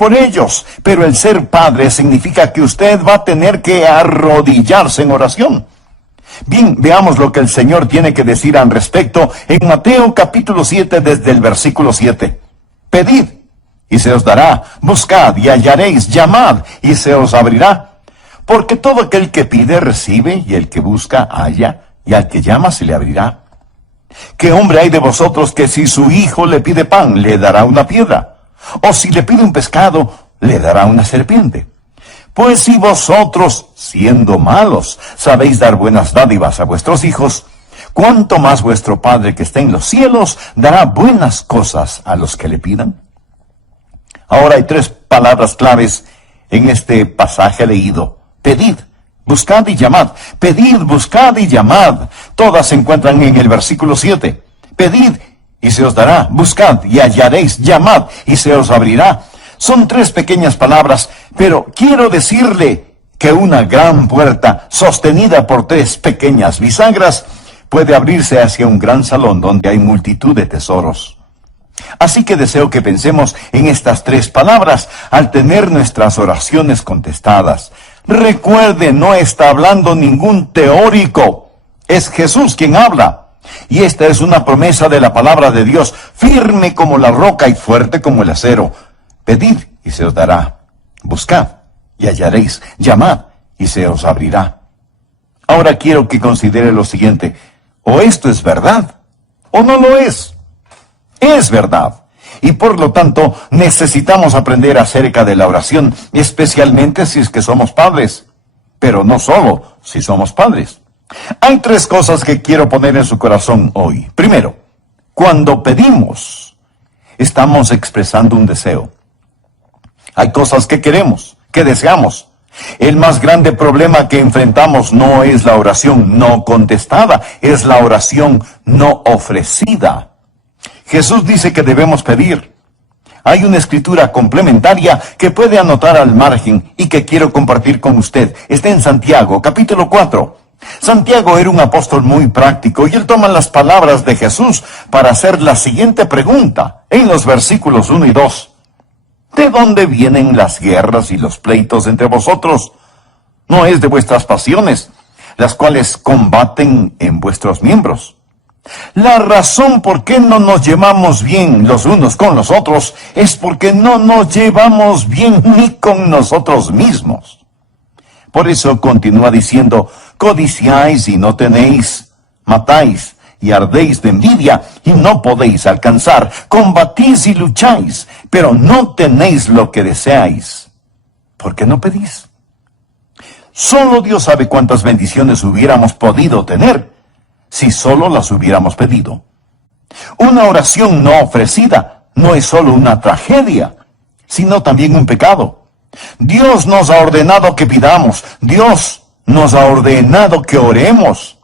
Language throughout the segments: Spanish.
por ellos. Pero el ser padre significa que usted va a tener que arrodillarse en oración. Bien, veamos lo que el Señor tiene que decir al respecto en Mateo capítulo 7 desde el versículo 7. Pedid, y se os dará. Buscad, y hallaréis. Llamad, y se os abrirá. Porque todo aquel que pide, recibe, y el que busca, halla, y al que llama, se le abrirá. ¿Qué hombre hay de vosotros que si su hijo le pide pan, le dará una piedra? O si le pide un pescado, le dará una serpiente? Pues si vosotros, siendo malos, sabéis dar buenas dádivas a vuestros hijos, ¿cuánto más vuestro Padre que está en los cielos dará buenas cosas a los que le pidan? Ahora hay 3 palabras claves en este pasaje leído. Pedid, buscad y llamad. Pedid, buscad y llamad. Todas se encuentran en el versículo 7. Pedid y se os dará. Buscad y hallaréis. Llamad y se os abrirá. Son 3 pequeñas palabras, pero quiero decirle que una gran puerta, sostenida por 3 pequeñas bisagras, puede abrirse hacia un gran salón donde hay multitud de tesoros. Así que deseo que pensemos en estas 3 palabras al tener nuestras oraciones contestadas. Recuerde, no está hablando ningún teórico. Es Jesús quien habla. Y esta es una promesa de la palabra de Dios, firme como la roca y fuerte como el acero. Pedid y se os dará. Buscad y hallaréis. Llamad y se os abrirá. Ahora quiero que considere lo siguiente. O esto es verdad, o no lo es. Es verdad. Y por lo tanto, necesitamos aprender acerca de la oración, especialmente si es que somos padres. Pero no solo si somos padres. Hay 3 cosas que quiero poner en su corazón hoy. Primero, cuando pedimos, estamos expresando un deseo. Hay cosas que queremos, que deseamos. El más grande problema que enfrentamos no es la oración no contestada, es la oración no ofrecida. Jesús dice que debemos pedir. Hay una escritura complementaria que puede anotar al margen y que quiero compartir con usted. Está en Santiago, capítulo 4. Santiago era un apóstol muy práctico y él toma las palabras de Jesús para hacer la siguiente pregunta en los versículos 1 y 2. ¿De dónde vienen las guerras y los pleitos entre vosotros? ¿No es de vuestras pasiones, las cuales combaten en vuestros miembros? La razón por qué no nos llevamos bien los unos con los otros es porque no nos llevamos bien ni con nosotros mismos. Por eso continúa diciendo, codiciáis y no tenéis, matáis y ardéis de envidia y no podéis alcanzar, combatís y lucháis, pero no tenéis lo que deseáis. ¿Por qué no pedís? Solo Dios sabe cuántas bendiciones hubiéramos podido tener si solo las hubiéramos pedido. Una oración no ofrecida no es solo una tragedia, sino también un pecado. Dios nos ha ordenado que pidamos. Dios nos ha ordenado que oremos.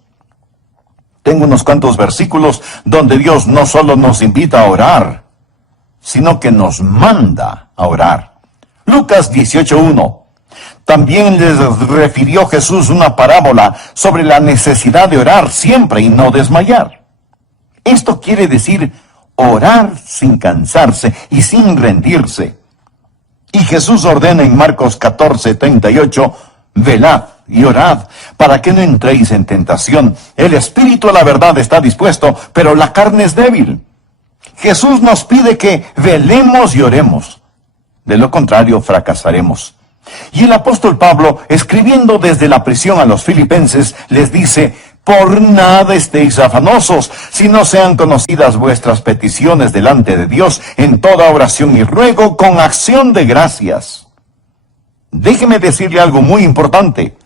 Tengo unos cuantos versículos donde Dios no solo nos invita a orar, sino que nos manda a orar. Lucas 18:1. También les refirió Jesús una parábola sobre la necesidad de orar siempre y no desmayar. Esto quiere decir orar sin cansarse y sin rendirse. Y Jesús ordena en Marcos 14:38, velad y orad, para que no entréis en tentación. El espíritu a la verdad está dispuesto, pero la carne es débil. Jesús nos pide que velemos y oremos. De lo contrario, fracasaremos. Y el apóstol Pablo, escribiendo desde la prisión a los filipenses, les dice, por nada estéis afanosos, si no sean conocidas vuestras peticiones delante de Dios en toda oración y ruego con acción de gracias. Déjeme decirle algo muy importante.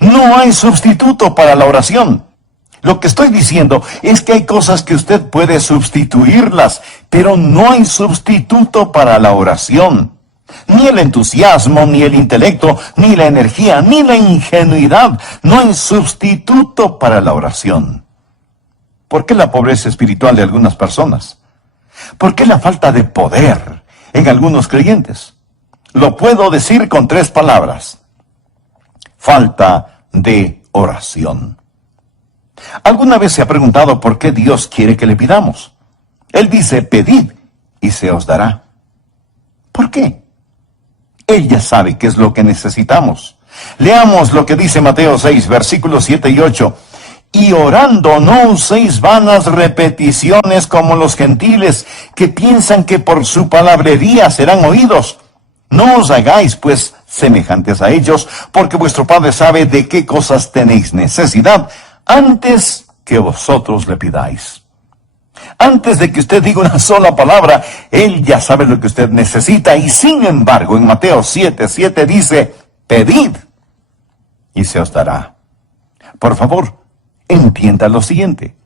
No hay sustituto para la oración. Lo que estoy diciendo es que hay cosas que usted puede sustituirlas, pero no hay sustituto para la oración. Ni el entusiasmo, ni el intelecto, ni la energía, ni la ingenuidad. No hay sustituto para la oración. ¿Por qué la pobreza espiritual de algunas personas? ¿Por qué la falta de poder en algunos creyentes? Lo puedo decir con 3 palabras. Falta de oración. ¿Alguna vez se ha preguntado por qué Dios quiere que le pidamos? Él dice, pedid y se os dará. ¿Por qué? Él ya sabe qué es lo que necesitamos. Leamos lo que dice Mateo 6, versículos 7 y 8. Y orando no uséis vanas repeticiones como los gentiles, que piensan que por su palabrería serán oídos. No os hagáis, pues, semejantes a ellos, porque vuestro Padre sabe de qué cosas tenéis necesidad, antes que vosotros le pidáis. Antes de que usted diga una sola palabra, Él ya sabe lo que usted necesita, y sin embargo, en Mateo 7:7 dice, pedid, y se os dará. Por favor, entienda lo siguiente.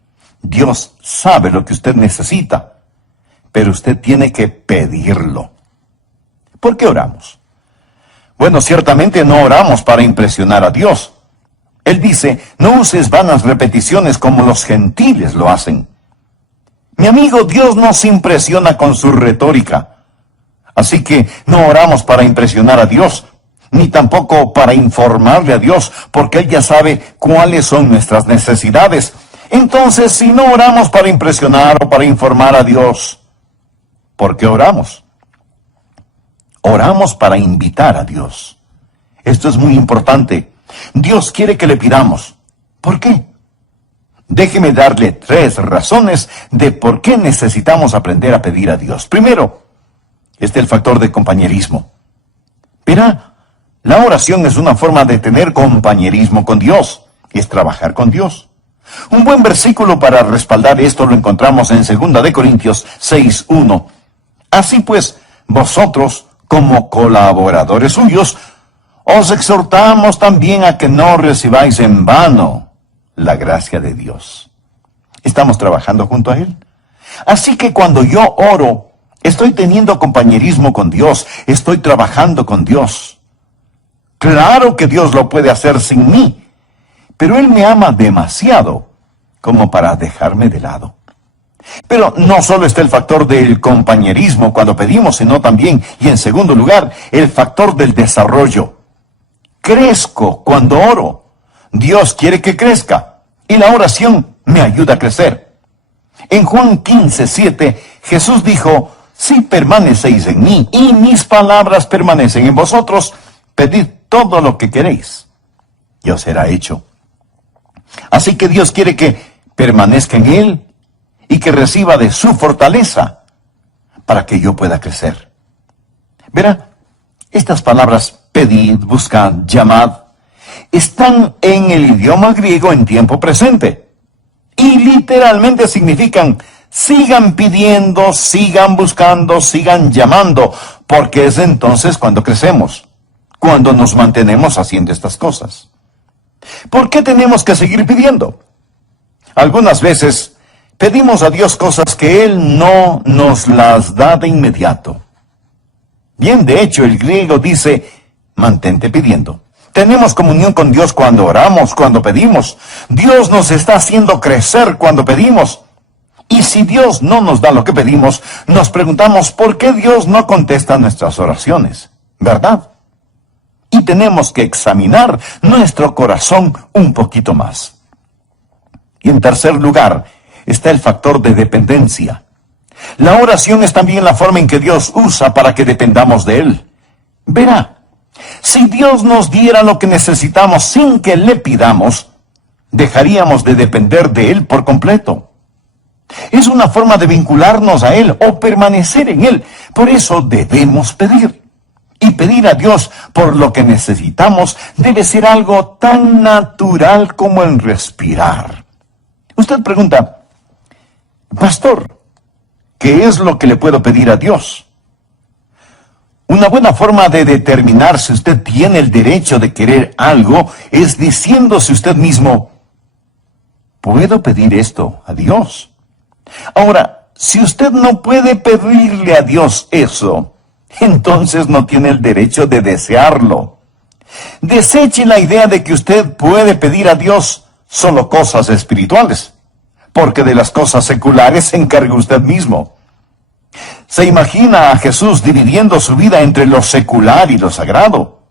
Dios sabe lo que usted necesita, pero usted tiene que pedirlo. ¿Por qué oramos? Bueno, ciertamente no oramos para impresionar a Dios. Él dice, no uses vanas repeticiones como los gentiles lo hacen. Mi amigo, Dios no se impresiona con su retórica. Así que no oramos para impresionar a Dios, ni tampoco para informarle a Dios, porque Él ya sabe cuáles son nuestras necesidades. Entonces, si no oramos para impresionar o para informar a Dios, ¿por qué oramos? Oramos para invitar a Dios. Esto es muy importante. Dios quiere que le pidamos. ¿Por qué? Déjeme darle 3 razones de por qué necesitamos aprender a pedir a Dios. Primero, el factor de compañerismo. Verá, la oración es una forma de tener compañerismo con Dios. Es trabajar con Dios. Un buen versículo para respaldar esto lo encontramos en 2 de Corintios 6:1. Así pues, vosotros, como colaboradores suyos, os exhortamos también a que no recibáis en vano la gracia de Dios. Estamos trabajando junto a Él. Así que cuando yo oro, estoy teniendo compañerismo con Dios, estoy trabajando con Dios. Claro que Dios lo puede hacer sin mí, pero Él me ama demasiado como para dejarme de lado. Pero no solo está el factor del compañerismo cuando pedimos, sino también, y en segundo lugar, el factor del desarrollo. Crezco cuando oro. Dios quiere que crezca, y la oración me ayuda a crecer. En Juan 15:7, Jesús dijo, si permanecéis en mí, y mis palabras permanecen en vosotros, pedid todo lo que queréis, y os será hecho. Así que Dios quiere que permanezca en Él, y que reciba de su fortaleza, para que yo pueda crecer. Verá, estas palabras, pedid, buscad, llamad, están en el idioma griego en tiempo presente. Y literalmente significan, sigan pidiendo, sigan buscando, sigan llamando, porque es entonces cuando crecemos, cuando nos mantenemos haciendo estas cosas. ¿Por qué tenemos que seguir pidiendo? Algunas veces pedimos a Dios cosas que Él no nos las da de inmediato. Bien, de hecho, el griego dice, mantente pidiendo. Tenemos comunión con Dios cuando oramos, cuando pedimos. Dios nos está haciendo crecer cuando pedimos. Y si Dios no nos da lo que pedimos, nos preguntamos por qué Dios no contesta nuestras oraciones, ¿verdad? Y tenemos que examinar nuestro corazón un poquito más. Y en tercer lugar, está el factor de dependencia. La oración es también la forma en que Dios usa para que dependamos de Él. Verá, si Dios nos diera lo que necesitamos sin que le pidamos, dejaríamos de depender de Él por completo. Es una forma de vincularnos a Él o permanecer en Él. Por eso debemos pedir. Y pedir a Dios por lo que necesitamos debe ser algo tan natural como el respirar. Usted pregunta, Pastor, ¿qué es lo que le puedo pedir a Dios? Una buena forma de determinar si usted tiene el derecho de querer algo es diciéndose usted mismo, ¿puedo pedir esto a Dios? Ahora, si usted no puede pedirle a Dios eso, entonces no tiene el derecho de desearlo. Deseche la idea de que usted puede pedir a Dios solo cosas espirituales, porque de las cosas seculares se encarga usted mismo. ¿Se imagina a Jesús dividiendo su vida entre lo secular y lo sagrado?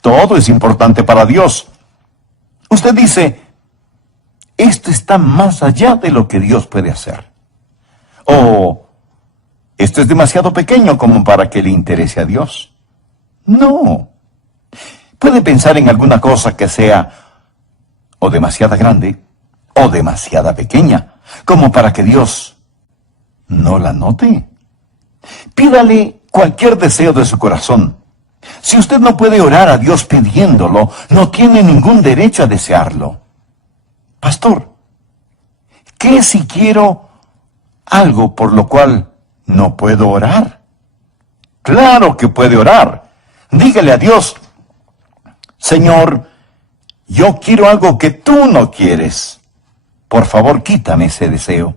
Todo es importante para Dios. Usted dice, esto está más allá de lo que Dios puede hacer. O, esto es demasiado pequeño como para que le interese a Dios. No. Puede pensar en alguna cosa que sea o demasiada grande o demasiada pequeña, como para que Dios no la note. Pídale cualquier deseo de su corazón. Si usted no puede orar a Dios pidiéndolo, no tiene ningún derecho a desearlo. Pastor, ¿qué si quiero algo por lo cual no puedo orar? Claro que puede orar. Dígale a Dios: Señor, yo quiero algo que tú no quieres. Por favor, quítame ese deseo.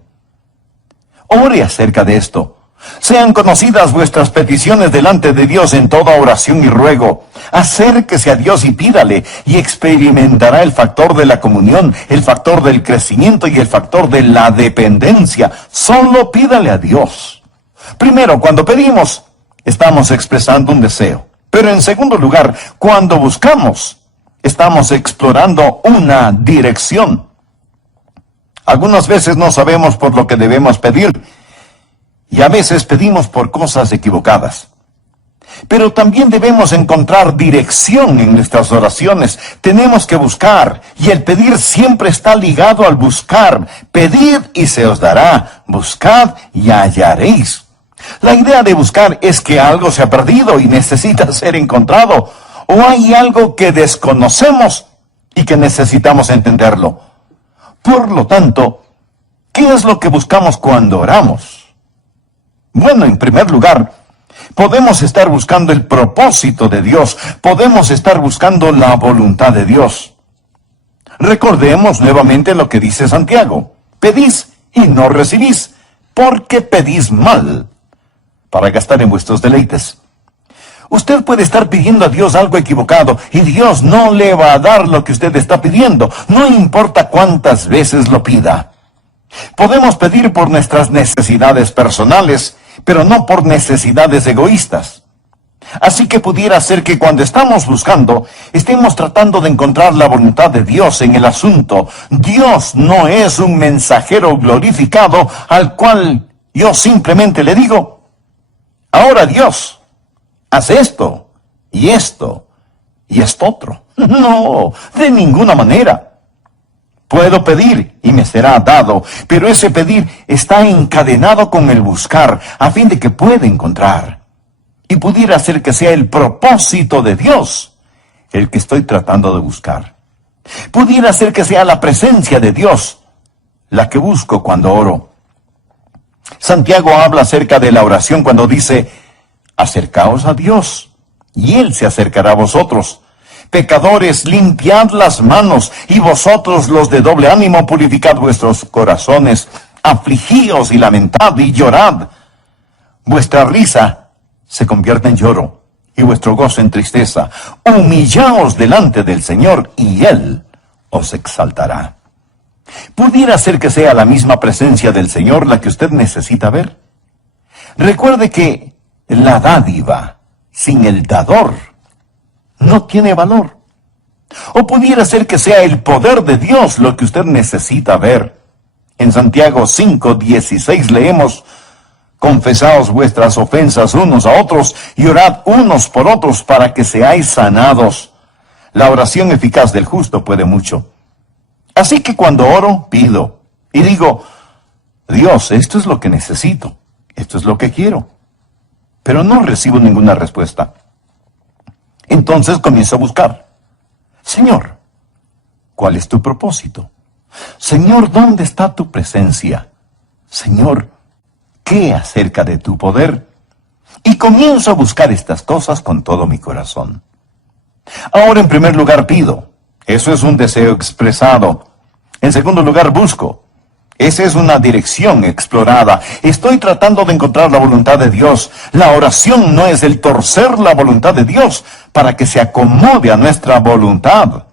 Ore acerca de esto. Sean conocidas vuestras peticiones delante de Dios en toda oración y ruego. Acérquese a Dios y pídale, y experimentará el factor de la comunión, el factor del crecimiento y el factor de la dependencia. Solo pídale a Dios. Primero, cuando pedimos, estamos expresando un deseo. Pero en segundo lugar, cuando buscamos, estamos explorando una dirección. Algunas veces no sabemos por lo que debemos pedir, y a veces pedimos por cosas equivocadas. Pero también debemos encontrar dirección en nuestras oraciones. Tenemos que buscar, y el pedir siempre está ligado al buscar. Pedid y se os dará. Buscad y hallaréis. La idea de buscar es que algo se ha perdido y necesita ser encontrado, o hay algo que desconocemos y que necesitamos entenderlo. Por lo tanto, ¿qué es lo que buscamos cuando oramos? Bueno, en primer lugar, podemos estar buscando el propósito de Dios, podemos estar buscando la voluntad de Dios. Recordemos nuevamente lo que dice Santiago: pedís y no recibís, porque pedís mal, para gastar en vuestros deleites. Usted puede estar pidiendo a Dios algo equivocado, y Dios no le va a dar lo que usted está pidiendo, no importa cuántas veces lo pida. Podemos pedir por nuestras necesidades personales, pero no por necesidades egoístas. Así que pudiera ser que cuando estamos buscando, estemos tratando de encontrar la voluntad de Dios en el asunto. Dios no es un mensajero glorificado al cual yo simplemente le digo: ahora Dios, haz esto, y esto, y esto otro. No, de ninguna manera. Puedo pedir y me será dado, pero ese pedir está encadenado con el buscar, a fin de que pueda encontrar. Y pudiera ser que sea el propósito de Dios el que estoy tratando de buscar. Pudiera ser que sea la presencia de Dios la que busco cuando oro. Santiago habla acerca de la oración cuando dice: acercaos a Dios, y Él se acercará a vosotros. Pecadores, limpiad las manos, y vosotros los de doble ánimo, purificad vuestros corazones. Afligíos y lamentad y llorad. Vuestra risa se convierte en lloro, y vuestro gozo en tristeza. Humillaos delante del Señor, y Él os exaltará. Pudiera ser que sea la misma presencia del Señor la que usted necesita ver. Recuerde que la dádiva sin el dador no tiene valor. O pudiera ser que sea el poder de Dios lo que usted necesita ver. En Santiago 5:16 leemos: confesaos vuestras ofensas unos a otros y orad unos por otros para que seáis sanados. La oración eficaz del justo puede mucho. Así que cuando oro, pido y digo: Dios, esto es lo que necesito, esto es lo que quiero. Pero no recibo ninguna respuesta. Entonces comienzo a buscar. Señor, ¿cuál es tu propósito? Señor, ¿dónde está tu presencia? Señor, ¿qué acerca de tu poder? Y comienzo a buscar estas cosas con todo mi corazón. Ahora, en primer lugar, pido. Eso es un deseo expresado. En segundo lugar, busco. Esa es una dirección explorada. Estoy tratando de encontrar la voluntad de Dios. La oración no es el torcer la voluntad de Dios para que se acomode a nuestra voluntad.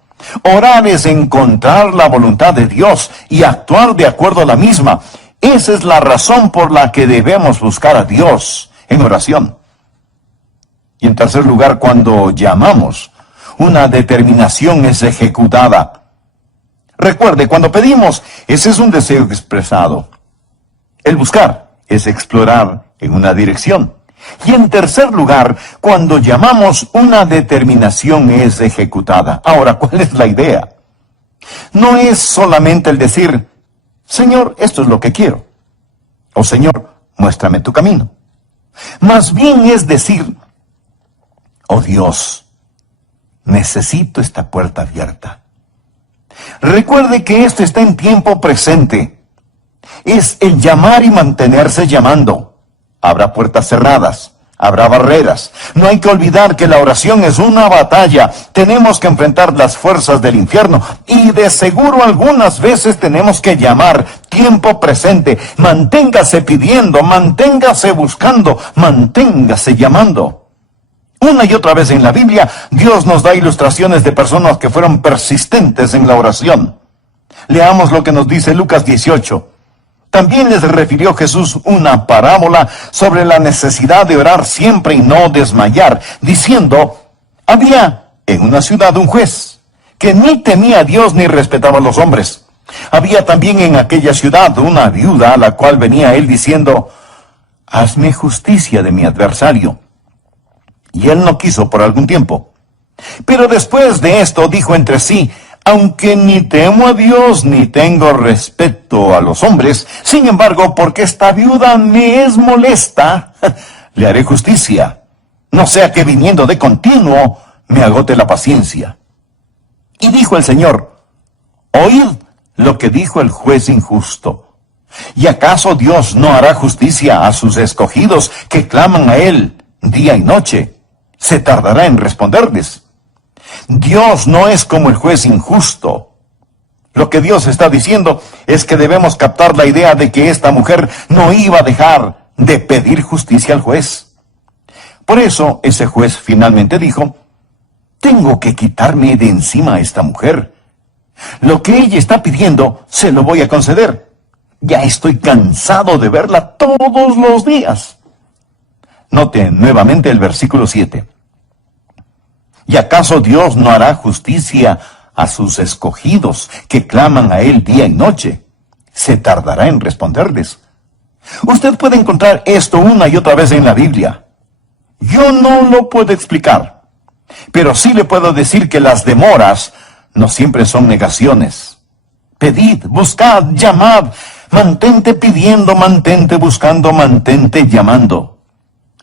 Orar es encontrar la voluntad de Dios y actuar de acuerdo a la misma. Esa es la razón por la que debemos buscar a Dios en oración. Y en tercer lugar, cuando llamamos, una determinación es ejecutada. Recuerde, cuando pedimos, ese es un deseo expresado. El buscar es explorar en una dirección. Y en tercer lugar, cuando llamamos, una determinación es ejecutada. Ahora, ¿cuál es la idea? No es solamente el decir, Señor, esto es lo que quiero. O Señor, muéstrame tu camino. Más bien es decir, oh Dios, necesito esta puerta abierta. Recuerde que esto está en tiempo presente. Es el llamar y mantenerse llamando. Habrá puertas cerradas, habrá barreras. No hay que olvidar que la oración es una batalla. Tenemos que enfrentar las fuerzas del infierno y de seguro algunas veces tenemos que llamar. Tiempo presente. Manténgase pidiendo, manténgase buscando, manténgase llamando. Una y otra vez en la Biblia, Dios nos da ilustraciones de personas que fueron persistentes en la oración. Leamos lo que nos dice Lucas 18. También les refirió Jesús una parábola sobre la necesidad de orar siempre y no desmayar, diciendo, había en una ciudad un juez, que ni temía a Dios ni respetaba a los hombres. Había también en aquella ciudad una viuda a la cual venía él diciendo, hazme justicia de mi adversario. Y él no quiso por algún tiempo. Pero después de esto dijo entre sí, aunque ni temo a Dios ni tengo respeto a los hombres, sin embargo, porque esta viuda me es molesta, le haré justicia, no sea que viniendo de continuo me agote la paciencia. Y dijo el Señor, oíd lo que dijo el juez injusto. ¿Y acaso Dios no hará justicia a sus escogidos que claman a Él día y noche? Se tardará en responderles. Dios no es como el juez injusto. Lo que Dios está diciendo es que debemos captar la idea de que esta mujer no iba a dejar de pedir justicia al juez. Por eso ese juez finalmente dijo, tengo que quitarme de encima a esta mujer. Lo que ella está pidiendo se lo voy a conceder. Ya estoy cansado de verla todos los días. Note nuevamente el versículo 7. ¿Y acaso Dios no hará justicia a sus escogidos que claman a Él día y noche? Se tardará en responderles. Usted puede encontrar esto una y otra vez en la Biblia. Yo no lo puedo explicar, pero sí le puedo decir que las demoras no siempre son negaciones. Pedid, buscad, llamad, mantente pidiendo, mantente buscando, mantente llamando.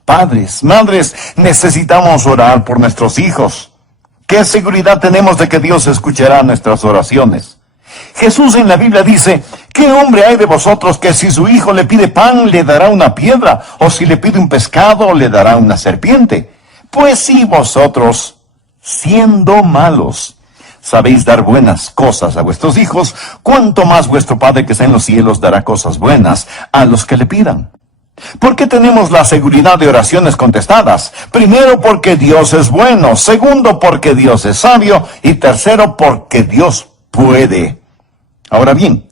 Padres, madres, necesitamos orar por nuestros hijos. ¿Qué seguridad tenemos de que Dios escuchará nuestras oraciones? Jesús en la Biblia dice, ¿qué hombre hay de vosotros que si su hijo le pide pan, le dará una piedra? ¿O si le pide un pescado, le dará una serpiente? Pues si vosotros, siendo malos, sabéis dar buenas cosas a vuestros hijos, ¿cuánto más vuestro Padre que está en los cielos dará cosas buenas a los que le pidan? ¿Por qué tenemos la seguridad de oraciones contestadas? Primero, porque Dios es bueno. Segundo, porque Dios es sabio. Y tercero, porque Dios puede. Ahora bien,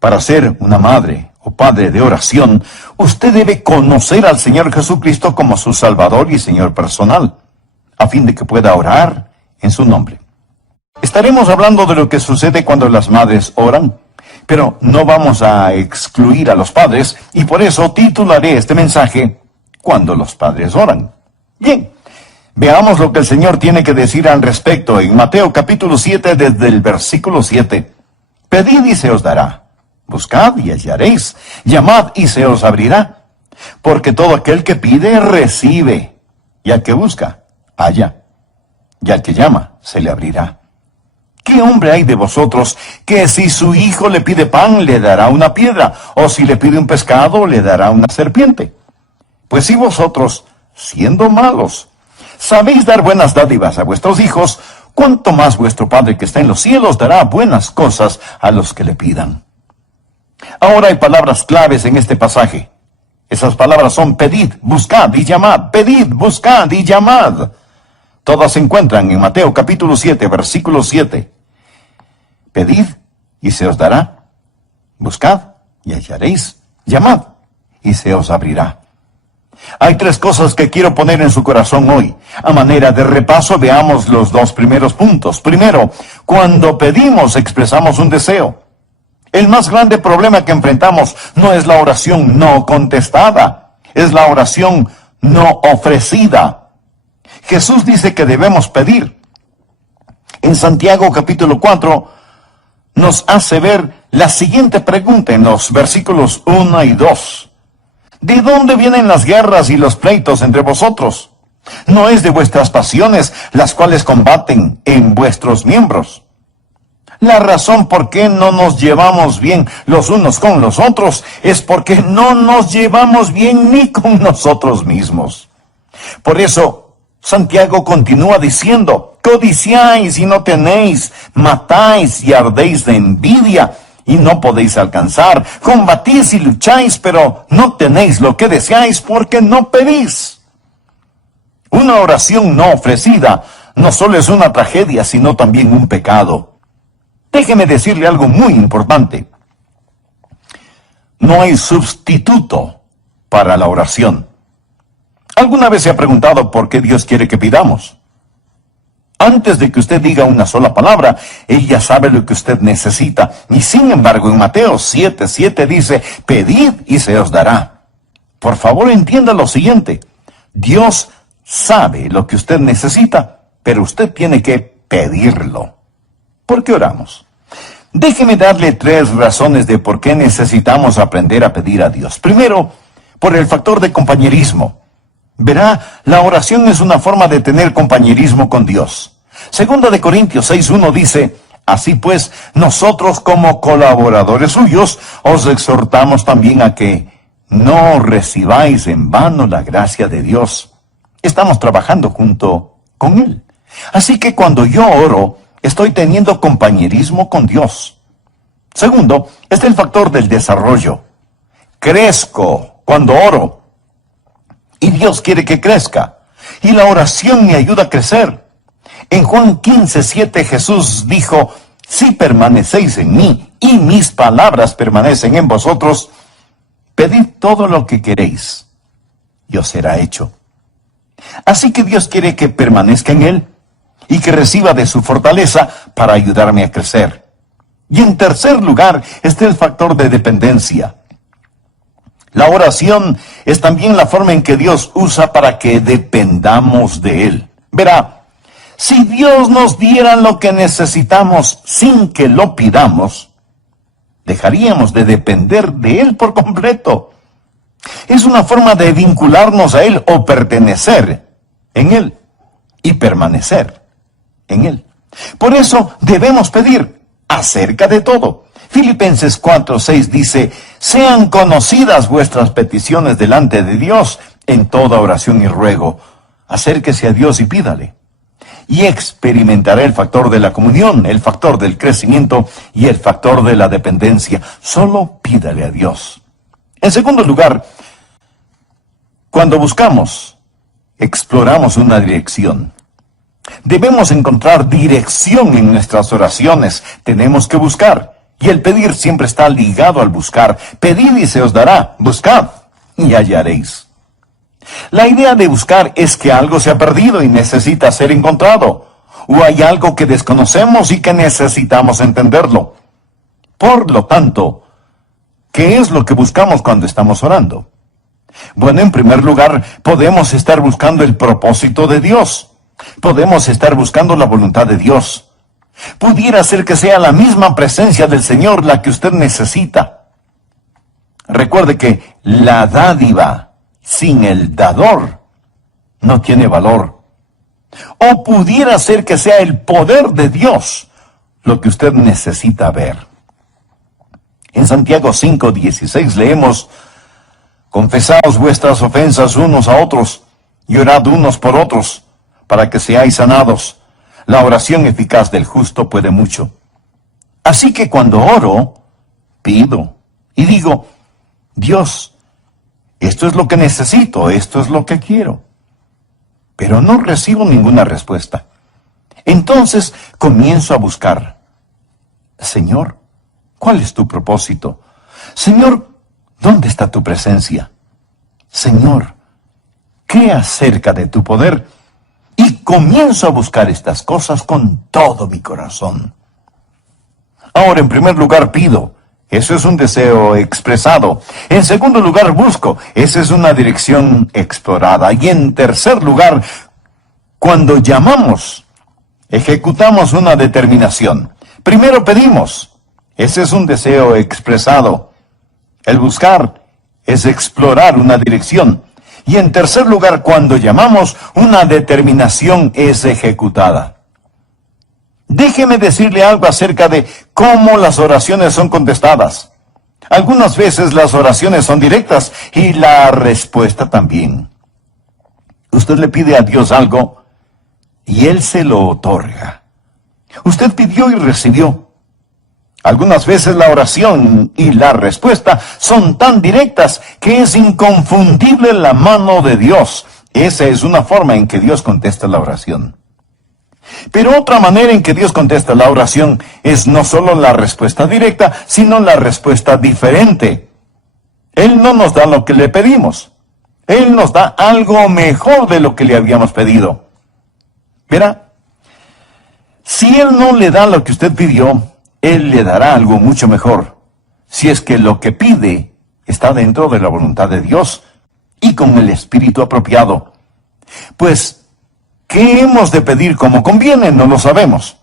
para ser una madre o padre de oración, usted debe conocer al Señor Jesucristo como su Salvador y Señor personal, a fin de que pueda orar en su nombre. Estaremos hablando de lo que sucede cuando las madres oran, pero no vamos a excluir a los padres, y por eso titularé este mensaje, Cuando los padres oran. Bien, veamos lo que el Señor tiene que decir al respecto en Mateo capítulo 7, desde el versículo 7. Pedid y se os dará, buscad y hallaréis, llamad y se os abrirá, porque todo aquel que pide, recibe, y al que busca, halla, y al que llama, se le abrirá. ¿Qué hombre hay de vosotros que si su hijo le pide pan, le dará una piedra? ¿O si le pide un pescado, le dará una serpiente? Pues si vosotros, siendo malos, sabéis dar buenas dádivas a vuestros hijos, ¿cuánto más vuestro Padre que está en los cielos dará buenas cosas a los que le pidan? Ahora hay palabras claves en este pasaje. Esas palabras son pedid, buscad y llamad. Pedid, buscad y llamad. Todas se encuentran en Mateo capítulo 7, versículo 7. Pedid y se os dará. Buscad y hallaréis. Llamad y se os abrirá. Hay tres cosas que quiero poner en su corazón hoy. A manera de repaso, veamos los dos primeros puntos. Primero, cuando pedimos expresamos un deseo. El más grande problema que enfrentamos no es la oración no contestada, es la oración no ofrecida. Jesús dice que debemos pedir. En Santiago capítulo 4 nos hace ver la siguiente pregunta en los versículos 1 y 2. ¿De dónde vienen las guerras y los pleitos entre vosotros? ¿No es de vuestras pasiones las cuales combaten en vuestros miembros? La razón por qué no nos llevamos bien los unos con los otros es porque no nos llevamos bien ni con nosotros mismos. Por eso, Santiago continúa diciendo: codiciáis y no tenéis, matáis y ardéis de envidia y no podéis alcanzar, combatís y lucháis, pero no tenéis lo que deseáis porque no pedís. Una oración no ofrecida no solo es una tragedia, sino también un pecado. Déjeme decirle algo muy importante. No hay sustituto para la oración. ¿Alguna vez se ha preguntado por qué Dios quiere que pidamos? Antes de que usted diga una sola palabra, Él ya sabe lo que usted necesita. Y sin embargo, en Mateo 7:7 dice: pedid y se os dará. Por favor, entienda lo siguiente. Dios sabe lo que usted necesita, pero usted tiene que pedirlo. ¿Por qué oramos? Déjeme darle 3 razones de por qué necesitamos aprender a pedir a Dios. Primero, por el factor de compañerismo. Verá, la oración es una forma de tener compañerismo con Dios. Segunda de Corintios 6:1 dice: así pues, nosotros como colaboradores suyos, os exhortamos también a que no recibáis en vano la gracia de Dios. Estamos trabajando junto con Él. Así que cuando yo oro, estoy teniendo compañerismo con Dios. Segundo, está el factor del desarrollo. Crezco cuando oro. Y Dios quiere que crezca. Y la oración me ayuda a crecer. En Juan 15:7 Jesús dijo: si permanecéis en mí y mis palabras permanecen en vosotros, pedid todo lo que queréis y os será hecho. Así que Dios quiere que permanezca en Él y que reciba de su fortaleza para ayudarme a crecer. Y en tercer lugar está el factor de dependencia. La oración es también la forma en que Dios usa para que dependamos de Él. Verá, si Dios nos diera lo que necesitamos sin que lo pidamos, dejaríamos de depender de Él por completo. Es una forma de vincularnos a Él o pertenecer en Él y permanecer en Él. Por eso debemos pedir acerca de todo. Filipenses 4:6 dice: sean conocidas vuestras peticiones delante de Dios en toda oración y ruego. Acérquese a Dios y pídale. Y experimentará el factor de la comunión, el factor del crecimiento y el factor de la dependencia. Solo pídale a Dios. En segundo lugar, cuando buscamos, exploramos una dirección. Debemos encontrar dirección en nuestras oraciones. Tenemos que buscar. Y el pedir siempre está ligado al buscar. Pedid y se os dará. Buscad y hallaréis. La idea de buscar es que algo se ha perdido y necesita ser encontrado. O hay algo que desconocemos y que necesitamos entenderlo. Por lo tanto, ¿qué es lo que buscamos cuando estamos orando? Bueno, en primer lugar, podemos estar buscando el propósito de Dios. Podemos estar buscando la voluntad de Dios. Pudiera ser que sea la misma presencia del Señor la que usted necesita. Recuerde que la dádiva sin el dador no tiene valor. O pudiera ser que sea el poder de Dios lo que usted necesita ver. En Santiago 5:16 leemos: confesaos vuestras ofensas unos a otros y orad unos por otros para que seáis sanados. La oración eficaz del justo puede mucho. Así que cuando oro, pido y digo: Dios, esto es lo que necesito, esto es lo que quiero. Pero no recibo ninguna respuesta. Entonces comienzo a buscar. Señor, ¿cuál es tu propósito? Señor, ¿dónde está tu presencia? Señor, ¿qué acerca de tu poder? Y comienzo a buscar estas cosas con todo mi corazón. Ahora, en primer lugar, pido. Eso es un deseo expresado. En segundo lugar, busco. Esa es una dirección explorada. Y en tercer lugar, cuando llamamos, ejecutamos una determinación. Primero pedimos. Ese es un deseo expresado. El buscar es explorar una dirección. Y en tercer lugar, cuando llamamos, una determinación es ejecutada. Déjeme decirle algo acerca de cómo las oraciones son contestadas. Algunas veces las oraciones son directas y la respuesta también. Usted le pide a Dios algo y Él se lo otorga. Usted pidió y recibió. Algunas veces la oración y la respuesta son tan directas que es inconfundible la mano de Dios. Esa es una forma en que Dios contesta la oración. Pero otra manera en que Dios contesta la oración es no solo la respuesta directa, sino la respuesta diferente. Él no nos da lo que le pedimos. Él nos da algo mejor de lo que le habíamos pedido. Verá, si Él no le da lo que usted pidió, Él le dará algo mucho mejor, si es que lo que pide está dentro de la voluntad de Dios y con el espíritu apropiado. Pues, ¿qué hemos de pedir como conviene? No lo sabemos.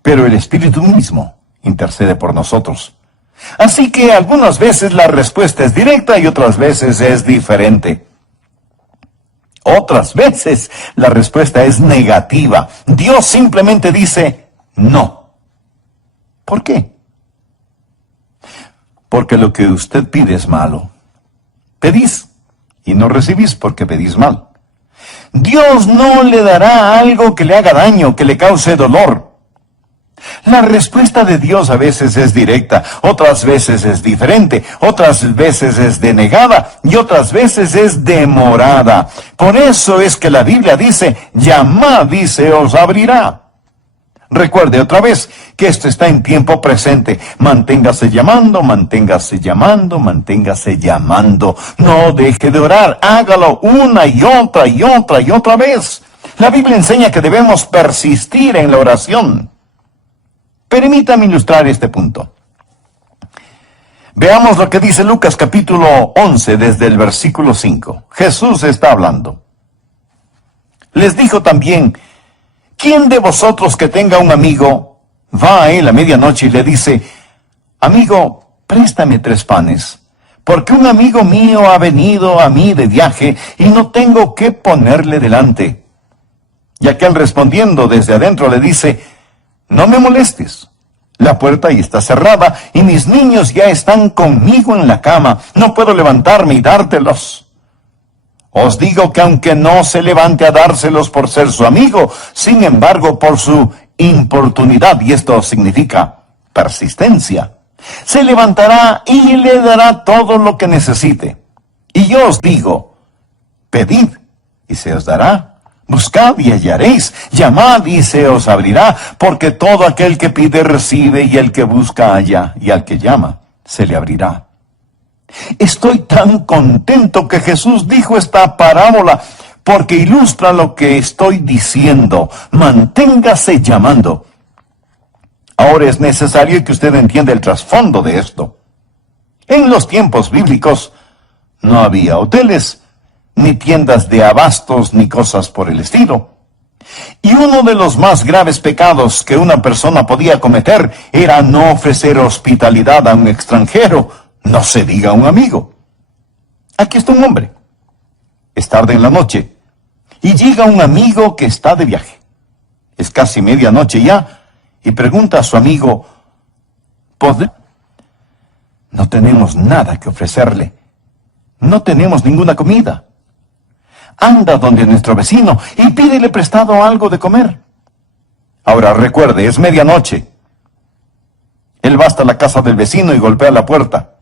Pero el Espíritu mismo intercede por nosotros. Así que algunas veces la respuesta es directa y otras veces es diferente. Otras veces la respuesta es negativa. Dios simplemente dice no. ¿Por qué? Porque lo que usted pide es malo. Pedís y no recibís porque pedís mal. Dios no le dará algo que le haga daño, que le cause dolor. La respuesta de Dios a veces es directa, otras veces es diferente, otras veces es denegada y otras veces es demorada. Por eso es que la Biblia dice, llamad y se os abrirá. Recuerde otra vez que esto está en tiempo presente. Manténgase llamando, manténgase llamando, manténgase llamando. No deje de orar. Hágalo una y otra y otra y otra vez. La Biblia enseña que debemos persistir en la oración. Permítame ilustrar este punto. Veamos lo que dice Lucas capítulo 11 desde el versículo 5. Jesús está hablando. Les dijo también, ¿quién de vosotros que tenga un amigo va a él a medianoche y le dice, amigo, préstame 3 panes, porque un amigo mío ha venido a mí de viaje y no tengo qué ponerle delante? Y aquel respondiendo desde adentro le dice, no me molestes, la puerta ahí está cerrada y mis niños ya están conmigo en la cama, no puedo levantarme y dártelos. Os digo que aunque no se levante a dárselos por ser su amigo, sin embargo por su importunidad, y esto significa persistencia, se levantará y le dará todo lo que necesite. Y yo os digo, pedid y se os dará, buscad y hallaréis, llamad y se os abrirá, porque todo aquel que pide recibe y el que busca halla, y al que llama se le abrirá. Estoy tan contento que Jesús dijo esta parábola porque ilustra lo que estoy diciendo. Manténgase llamando. Ahora es necesario que usted entienda el trasfondo de esto. En los tiempos bíblicos no había hoteles, ni tiendas de abastos, ni cosas por el estilo. Y uno de los más graves pecados que una persona podía cometer era no ofrecer hospitalidad a un extranjero, no se diga a un amigo. Aquí está un hombre. Es tarde en la noche. Y llega un amigo que está de viaje. Es casi medianoche ya. Y pregunta a su amigo, ¿podrá? No tenemos nada que ofrecerle. No tenemos ninguna comida. Anda donde nuestro vecino y pídele prestado algo de comer. Ahora recuerde, es medianoche. Él va hasta la casa del vecino y golpea la puerta.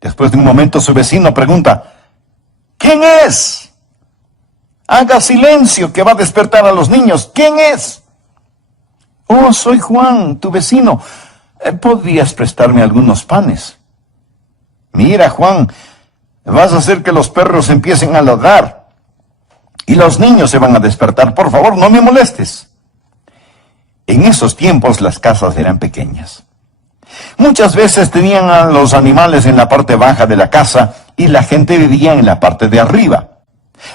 Después de un momento su vecino pregunta, ¿quién es? Haga silencio que va a despertar a los niños. ¿Quién es? Oh, soy Juan, tu vecino. ¿Podrías prestarme algunos panes? Mira, Juan, vas a hacer que los perros empiecen a ladrar y los niños se van a despertar. Por favor, no me molestes. En esos tiempos las casas eran pequeñas. Muchas veces tenían a los animales en la parte baja de la casa y la gente vivía en la parte de arriba.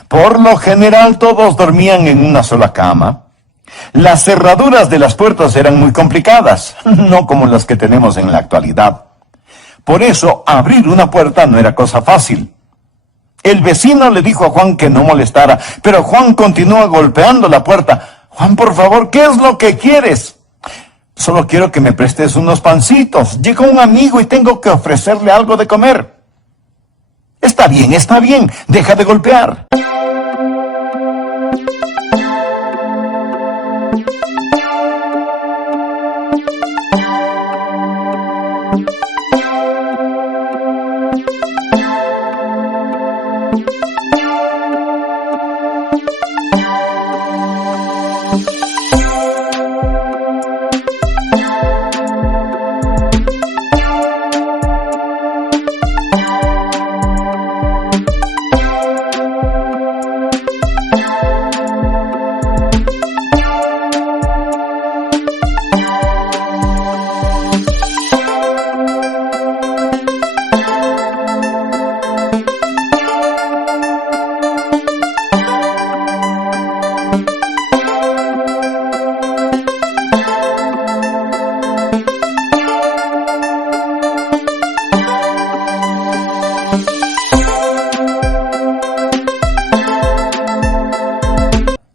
Por lo general todos dormían en una sola cama. Las cerraduras de las puertas eran muy complicadas, no como las que tenemos en la actualidad. Por eso abrir una puerta no era cosa fácil. El vecino le dijo a Juan que no molestara, pero Juan continúa golpeando la puerta. Juan, por favor, ¿qué es lo que quieres? Solo quiero que me prestes unos pancitos. Llegó un amigo y tengo que ofrecerle algo de comer. Está bien, deja de golpear.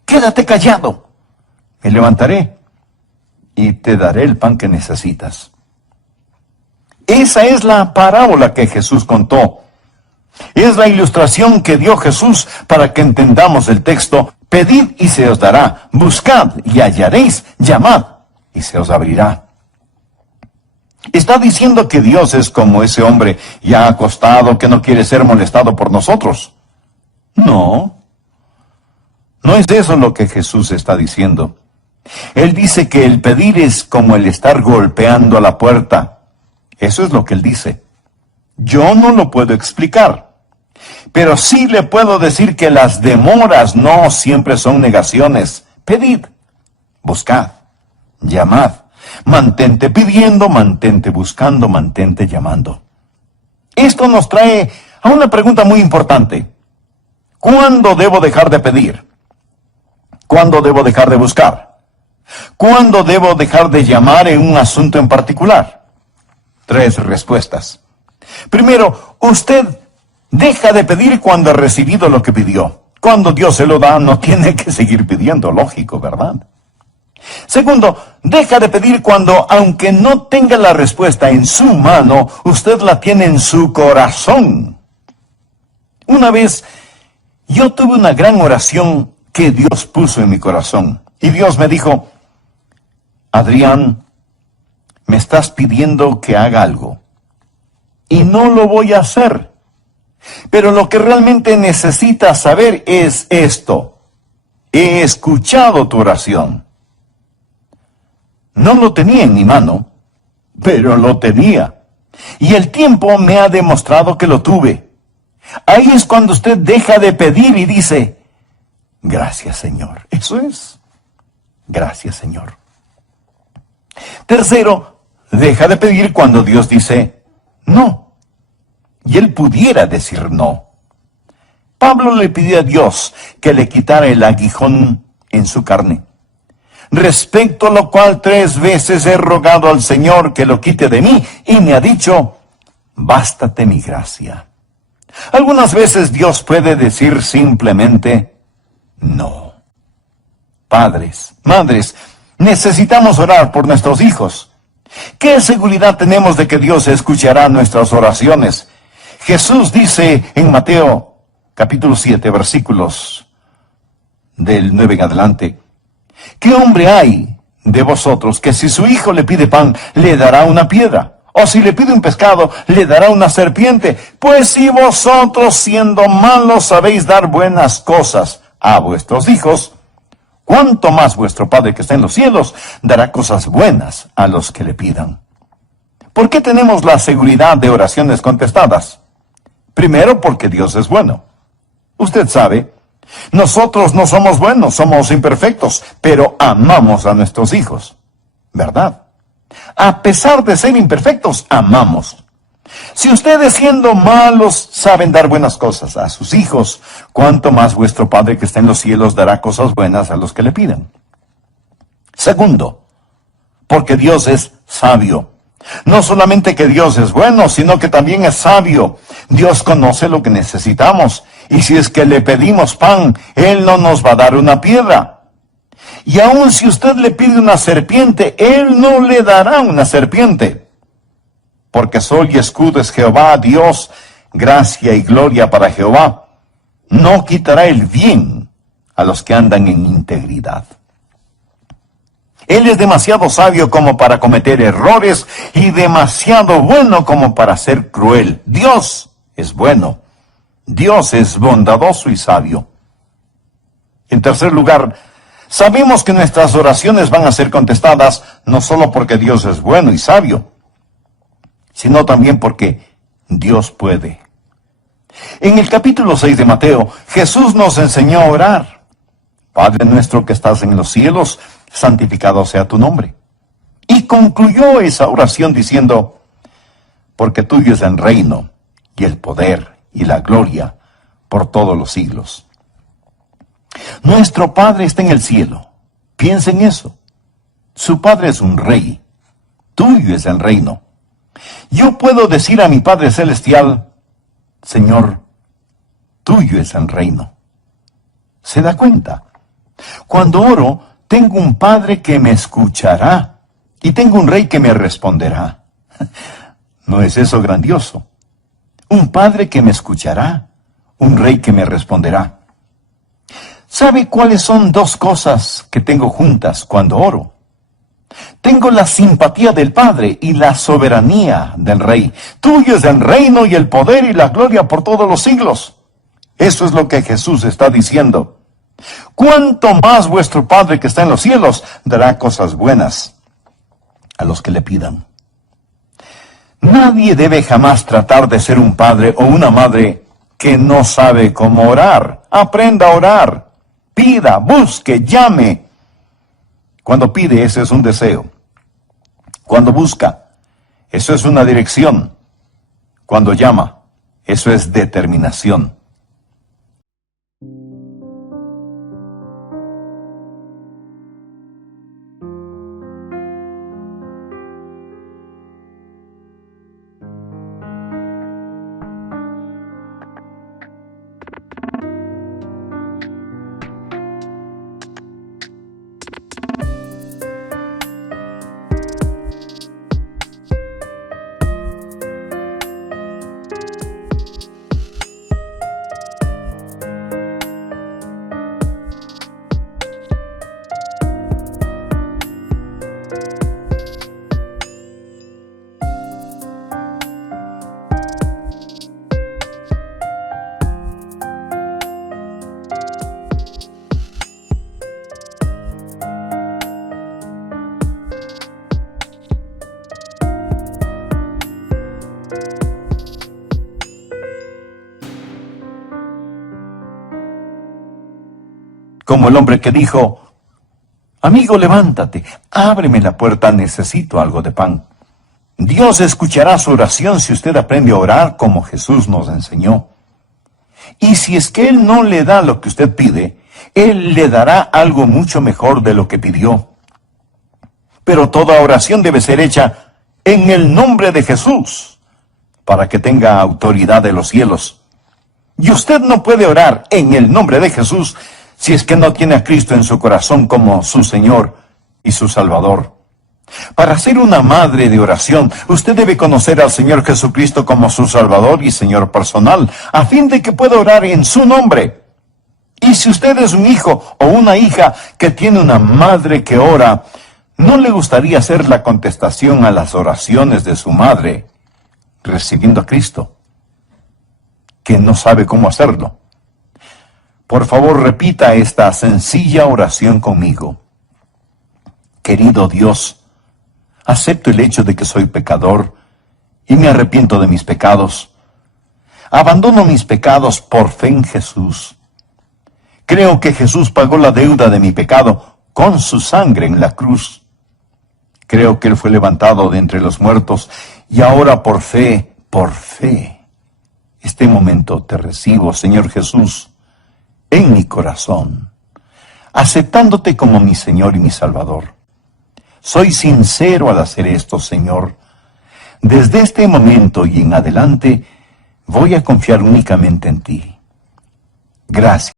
Quédate callado. Me levantaré y te daré el pan que necesitas. Esa es la parábola que Jesús contó. Es la ilustración que dio Jesús para que entendamos el texto. Pedid y se os dará, buscad y hallaréis, llamad y se os abrirá. Está diciendo que Dios es como ese hombre ya acostado que no quiere ser molestado por nosotros. No es eso lo que Jesús está diciendo. Él dice que el pedir es como el estar golpeando a la puerta. Eso es lo que él dice. Yo no lo puedo explicar, pero sí le puedo decir que las demoras no siempre son negaciones. Pedid, buscad, llamad. Mantente pidiendo, mantente buscando, mantente llamando. Esto nos trae a una pregunta muy importante. ¿Cuándo debo dejar de pedir? ¿Cuándo debo dejar de buscar? ¿Cuándo debo dejar de llamar en un asunto en particular? 3 respuestas. Primero, usted deja de pedir cuando ha recibido lo que pidió. Cuando Dios se lo da, no tiene que seguir pidiendo, lógico, ¿verdad? Segundo, deja de pedir cuando, aunque no tenga la respuesta en su mano, usted la tiene en su corazón. Una vez, yo tuve una gran oración que Dios puso en mi corazón. Y Dios me dijo, Adrián, me estás pidiendo que haga algo. Y no lo voy a hacer. Pero lo que realmente necesitas saber es esto. He escuchado tu oración. No lo tenía en mi mano, pero lo tenía. Y el tiempo me ha demostrado que lo tuve. Ahí es cuando usted deja de pedir y dice, gracias, Señor. Eso es. Gracias, Señor. Tercero, deja de pedir cuando Dios dice no. Y él pudiera decir no. Pablo le pidió a Dios que le quitara el aguijón en su carne. Respecto a lo cual 3 veces he rogado al Señor que lo quite de mí, y me ha dicho, bástate mi gracia. Algunas veces Dios puede decir simplemente no. Padres, madres, necesitamos orar por nuestros hijos. ¿Qué seguridad tenemos de que Dios escuchará nuestras oraciones? Jesús dice en Mateo capítulo 7, versículos del 9 en adelante, ¿qué hombre hay de vosotros que si su hijo le pide pan, le dará una piedra? O si le pide un pescado, le dará una serpiente. Pues si vosotros, siendo malos, sabéis dar buenas cosas a vuestros hijos, ¿cuánto más vuestro Padre que está en los cielos dará cosas buenas a los que le pidan? ¿Por qué tenemos la seguridad de oraciones contestadas? Primero, porque Dios es bueno. Usted sabe, nosotros no somos buenos, somos imperfectos, pero amamos a nuestros hijos, ¿verdad? A pesar de ser imperfectos, amamos. Si ustedes siendo malos saben dar buenas cosas a sus hijos, ¿cuánto más vuestro Padre que está en los cielos dará cosas buenas a los que le pidan? Segundo, porque Dios es sabio. No solamente que Dios es bueno, sino que también es sabio. Dios conoce lo que necesitamos. Y si es que le pedimos pan, Él no nos va a dar una piedra. Y aun si usted le pide una serpiente, Él no le dará una serpiente. Porque sol y escudo es Jehová, Dios, gracia y gloria para Jehová. No quitará el bien a los que andan en integridad. Él es demasiado sabio como para cometer errores y demasiado bueno como para ser cruel. Dios es bueno. Dios es bondadoso y sabio. En tercer lugar, sabemos que nuestras oraciones van a ser contestadas no solo porque Dios es bueno y sabio, sino también porque Dios puede. En el capítulo 6 de Mateo, Jesús nos enseñó a orar. Padre nuestro que estás en los cielos, santificado sea tu nombre. Y concluyó esa oración diciendo, porque tuyo es el reino, y el poder, y la gloria, por todos los siglos. Nuestro Padre está en el cielo. Piensa en eso. Su Padre es un rey. Tuyo es el reino. Yo puedo decir a mi Padre Celestial, Señor, tuyo es el reino. ¿Se da cuenta? Cuando oro, tengo un Padre que me escuchará y tengo un Rey que me responderá. ¿No es eso grandioso? Un Padre que me escuchará, un Rey que me responderá. ¿Sabe cuáles son dos cosas que tengo juntas cuando oro? Tengo la simpatía del Padre y la soberanía del Rey. Tuyo es el reino y el poder y la gloria por todos los siglos. Eso es lo que Jesús está diciendo. ¿Cuánto más vuestro Padre que está en los cielos dará cosas buenas a los que le pidan? Nadie debe jamás tratar de ser un padre o una madre que no sabe cómo orar. Aprenda a orar. Pida, busque, llame. Cuando pide, ese es un deseo. Cuando busca, eso es una dirección. Cuando llama, eso es determinación. Como el hombre que dijo, amigo, levántate, ábreme la puerta, necesito algo de pan. Dios escuchará su oración si usted aprende a orar como Jesús nos enseñó. Y si es que Él no le da lo que usted pide, Él le dará algo mucho mejor de lo que pidió. Pero toda oración debe ser hecha en el nombre de Jesús, para que tenga autoridad de los cielos. Y usted no puede orar en el nombre de Jesús si es que no tiene a Cristo en su corazón como su Señor y su Salvador. Para ser una madre de oración, usted debe conocer al Señor Jesucristo como su Salvador y Señor personal, a fin de que pueda orar en su nombre. Y si usted es un hijo o una hija que tiene una madre que ora, ¿no le gustaría hacer la contestación a las oraciones de su madre, recibiendo a Cristo, que no sabe cómo hacerlo? Por favor, repita esta sencilla oración conmigo. Querido Dios, acepto el hecho de que soy pecador y me arrepiento de mis pecados. Abandono mis pecados por fe en Jesús. Creo que Jesús pagó la deuda de mi pecado con su sangre en la cruz. Creo que Él fue levantado de entre los muertos y ahora por fe, este momento te recibo, Señor Jesús, en mi corazón, aceptándote como mi Señor y mi Salvador. Soy sincero al hacer esto, Señor. Desde este momento y en adelante voy a confiar únicamente en ti. Gracias.